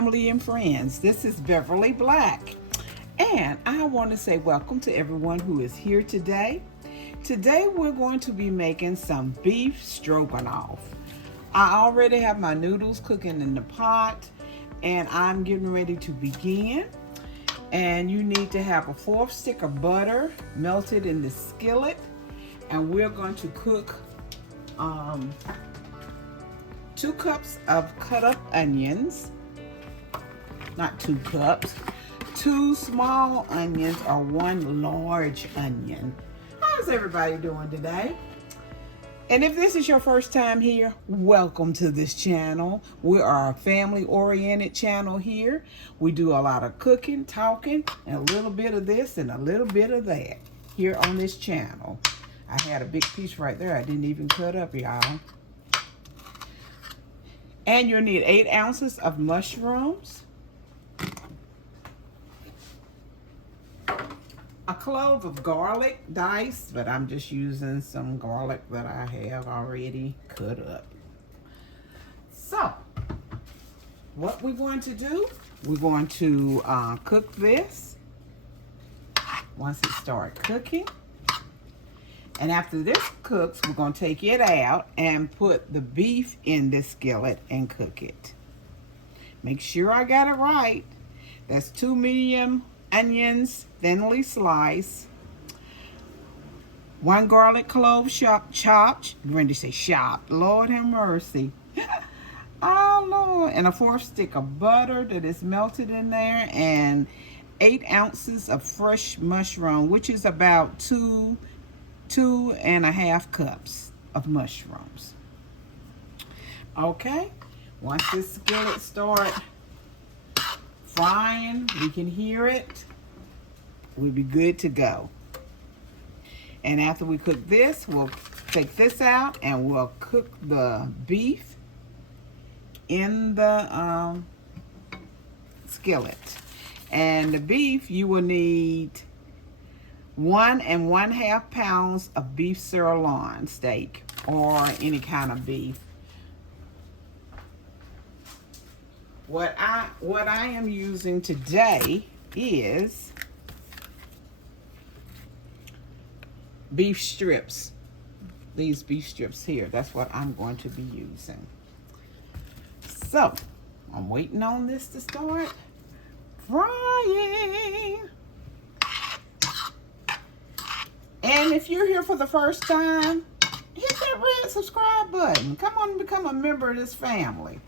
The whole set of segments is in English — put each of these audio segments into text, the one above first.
family and friends. This is Beverly Black, and I want to say welcome to everyone who is here today. Today we're going to be making some beef stroganoff. I already have my noodles cooking in the pot, and I'm getting ready to begin. And you need to have a 4th stick of butter melted in the skillet, and we're going to cook 2 cups of cut up onions, not 2 cups, 2 small onions or 1 large onion. How's everybody doing today? And if this is your first time here, welcome to this channel. We are a family-oriented channel here. We do a lot of cooking, talking, and a little bit of this and a little bit of that here on this channel. I had a big piece right there I didn't even cut up, y'all. And you'll need 8 ounces of mushrooms, a clove of garlic diced, but I'm just using some garlic that I have already cut up. So, what we're going to do, we're going to cook this once it starts cooking. And after this cooks, we're going to take it out and put the beef in this skillet and cook it. Make sure I got it right. That's 2 medium onions, thinly sliced. 1 garlic clove chopped. I'm ready to say chopped. Lord have mercy. Oh, Lord. And a 4th stick of butter that is melted in there. And 8 ounces of fresh mushroom, which is about 2.5 cups of mushrooms. Okay, once this skillet starts frying, we can hear it, we'll be good to go. And after we cook this, we'll take this out and we'll cook the beef in the skillet. And the beef, you will need 1 1/2 pounds of beef sirloin steak or any kind of beef. What I am using today is beef strips. These beef strips here, that's what I'm going to be using. So, I'm waiting on this to start frying. And if you're here for the first time, hit that red subscribe button. Come on and become a member of this family.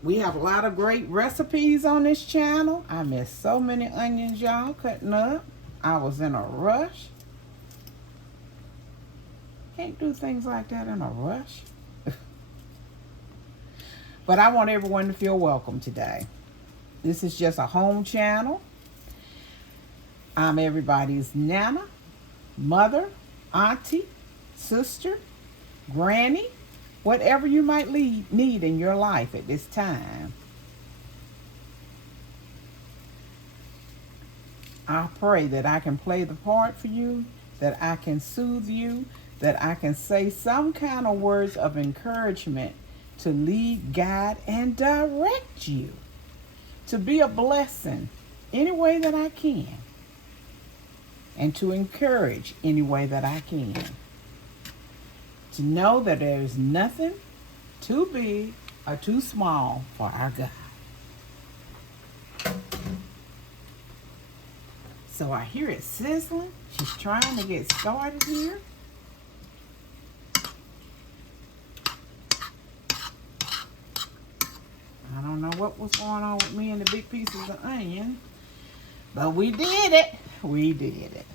We have a lot of great recipes on this channel. I missed so many onions, y'all, cutting up. I was in a rush. Can't do things like that in a rush. But I want everyone to feel welcome today. This is just a home channel. I'm everybody's nana, mother, auntie, sister, granny, whatever you might need in your life at this time. I pray that I can play the part for you, that I can soothe you, that I can say some kind of words of encouragement to lead, guide, and direct you, to be a blessing any way that I can. And to encourage any way that I can. To know that there is nothing too big or too small for our God. So I hear it sizzling. She's trying to get started here. I don't know what was going on with me and the big pieces of onion. But we did it. We did it.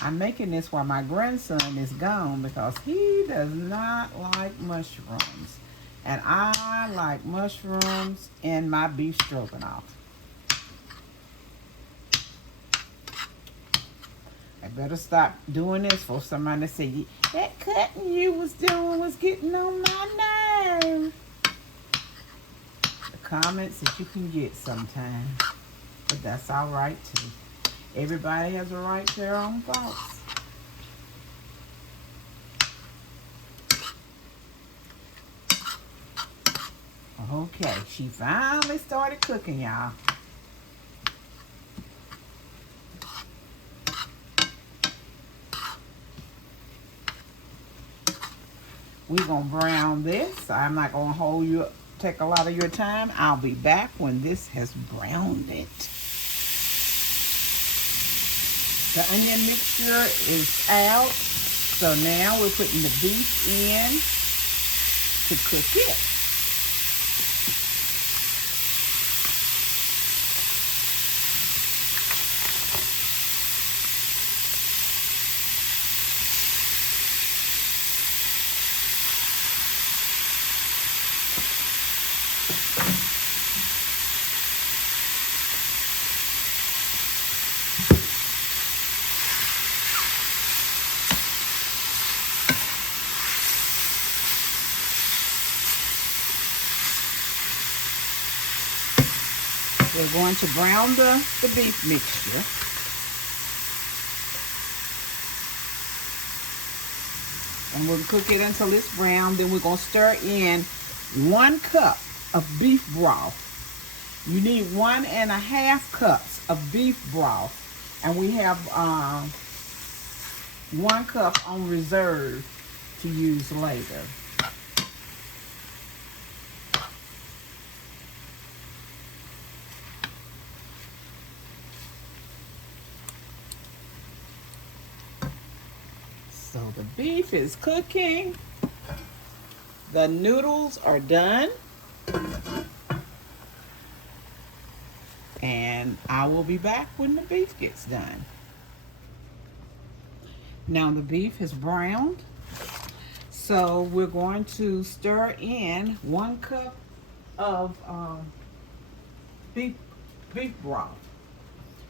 I'm making this while my grandson is gone because he does not like mushrooms. And I like mushrooms in my beef stroganoff. I better stop doing this for somebody to say, that cutting you was doing was getting on my nerve. The comments that you can get sometimes. But that's all right too. Everybody has a right to their own thoughts. Okay, she finally started cooking, y'all. We're going to brown this. I'm not going to hold you up, take a lot of your time. I'll be back when this has browned it. The onion mixture is out. So now we're putting the beef in to cook it. We're going to brown the beef mixture. And we'll cook it until it's brown. Then we're going to stir in 1 cup of beef broth. You need 1.5 cups of beef broth. And we have 1 cup on reserve to use later. So the beef is cooking. The noodles are done. And I will be back when the beef gets done. Now the beef is browned. So we're going to stir in 1 cup of beef broth.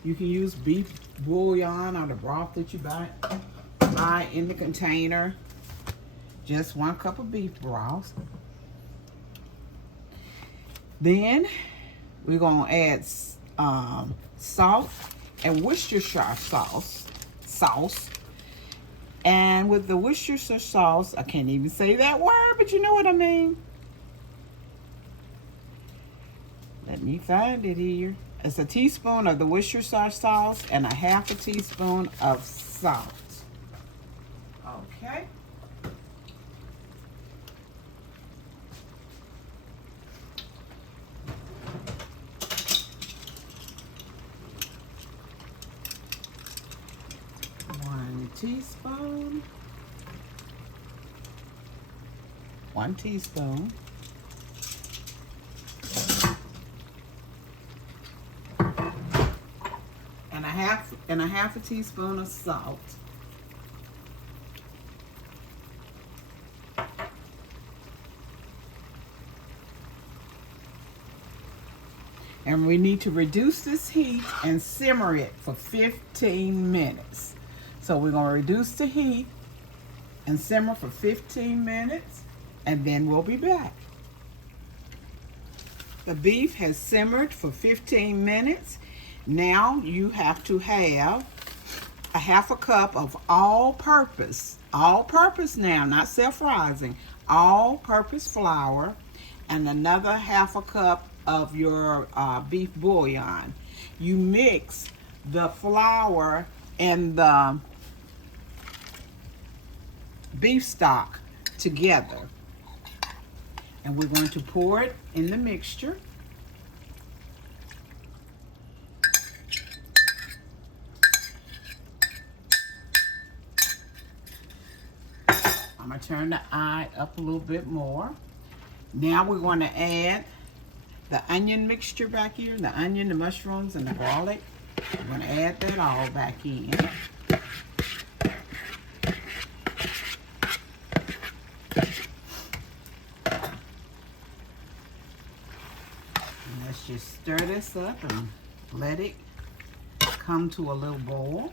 You can use beef bouillon or the broth that you buy in the container. Just 1 cup of beef broth. Then we're going to add salt and Worcestershire sauce. And with the Worcestershire sauce, I can't even say that word, but you know what I mean. Let me find it here. It's a teaspoon of the Worcestershire sauce and 1/2 teaspoon of salt. Okay. Teaspoon. 1 teaspoon. And a half a teaspoon of salt. And we need to reduce this heat and simmer it for 15 minutes. So we're going to reduce the heat and simmer for 15 minutes, and then we'll be back. The beef has simmered for 15 minutes. Now you have to have 1/2 cup of all-purpose now, not self-rising, all-purpose flour, and another 1/2 cup of your beef bouillon. You mix the flour and the beef stock together, and we're going to pour it in the mixture. I'm going to turn the eye up a little bit more. Now we're going to add the onion mixture back here, the onion, the mushrooms, and the garlic. We're going to add that all back in. Let's just stir this up and let it come to a little boil.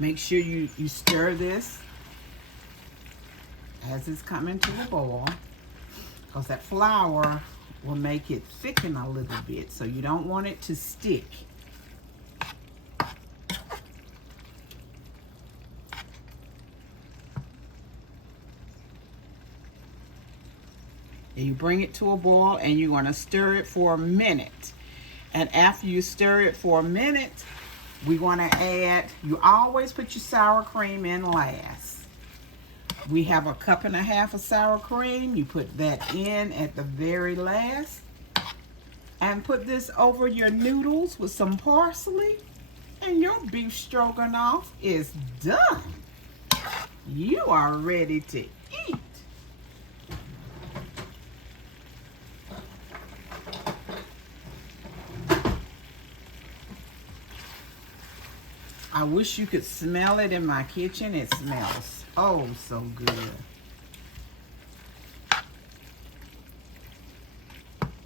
Make sure you stir this as it's coming to the boil, because that flour will make it thicken a little bit, so you don't want it to stick. And you bring it to a boil and you're going to stir it for a minute. And after you stir it for a minute, we want to add, you always put your sour cream in last. We have 1.5 cups of sour cream. You put that in at the very last. And put this over your noodles with some parsley. And your beef stroganoff is done. You are ready to eat. I wish you could smell it in my kitchen. It smells oh so good.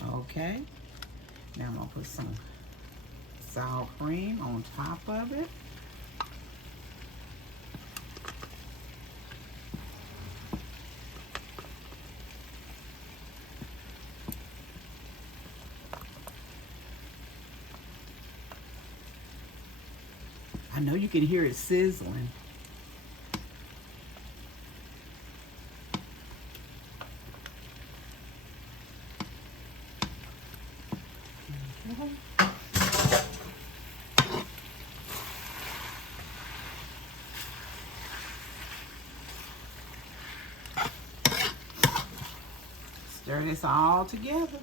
Okay, now I'm gonna put some sour cream on top of it. I know you can hear it sizzling. Stir this all together.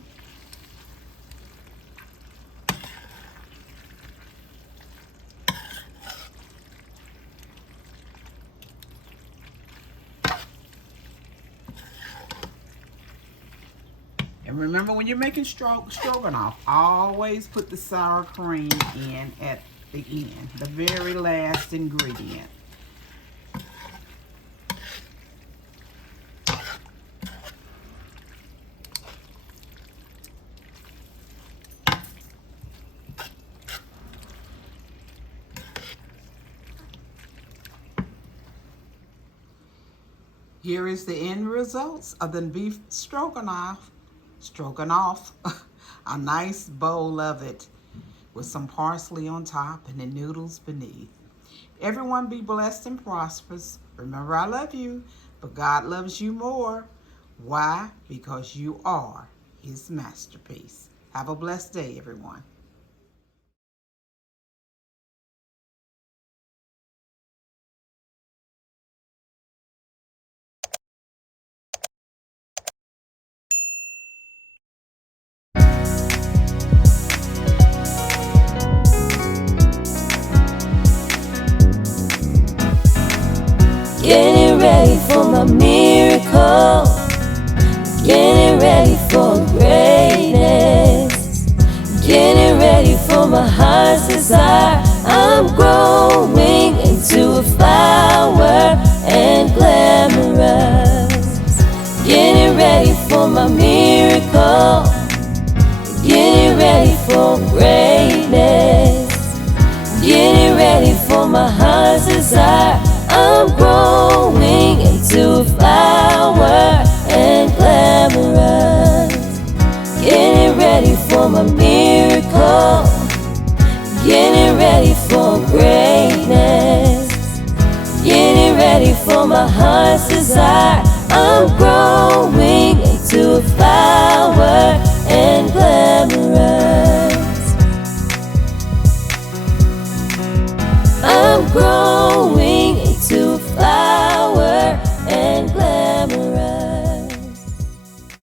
And remember, when you're making stroganoff, always put the sour cream in at the end, the very last ingredient. Here is the end results of the beef stroganoff. A nice bowl of it with some parsley on top and the noodles beneath. Everyone be blessed and prosperous. Remember, I love you, but God loves you more. Why? Because you are His masterpiece. Have a blessed day, everyone. Getting ready for my miracle, getting ready for greatness, getting ready for my heart's desire. I'm growing into a flower and glamorous. Getting ready for my miracle, getting ready for greatness, getting ready for my heart's desire. I'm growing into a flower and glamorous. Getting ready for my miracle, getting ready for greatness, getting ready for my heart's desire. I'm growing into a flower and glamorous.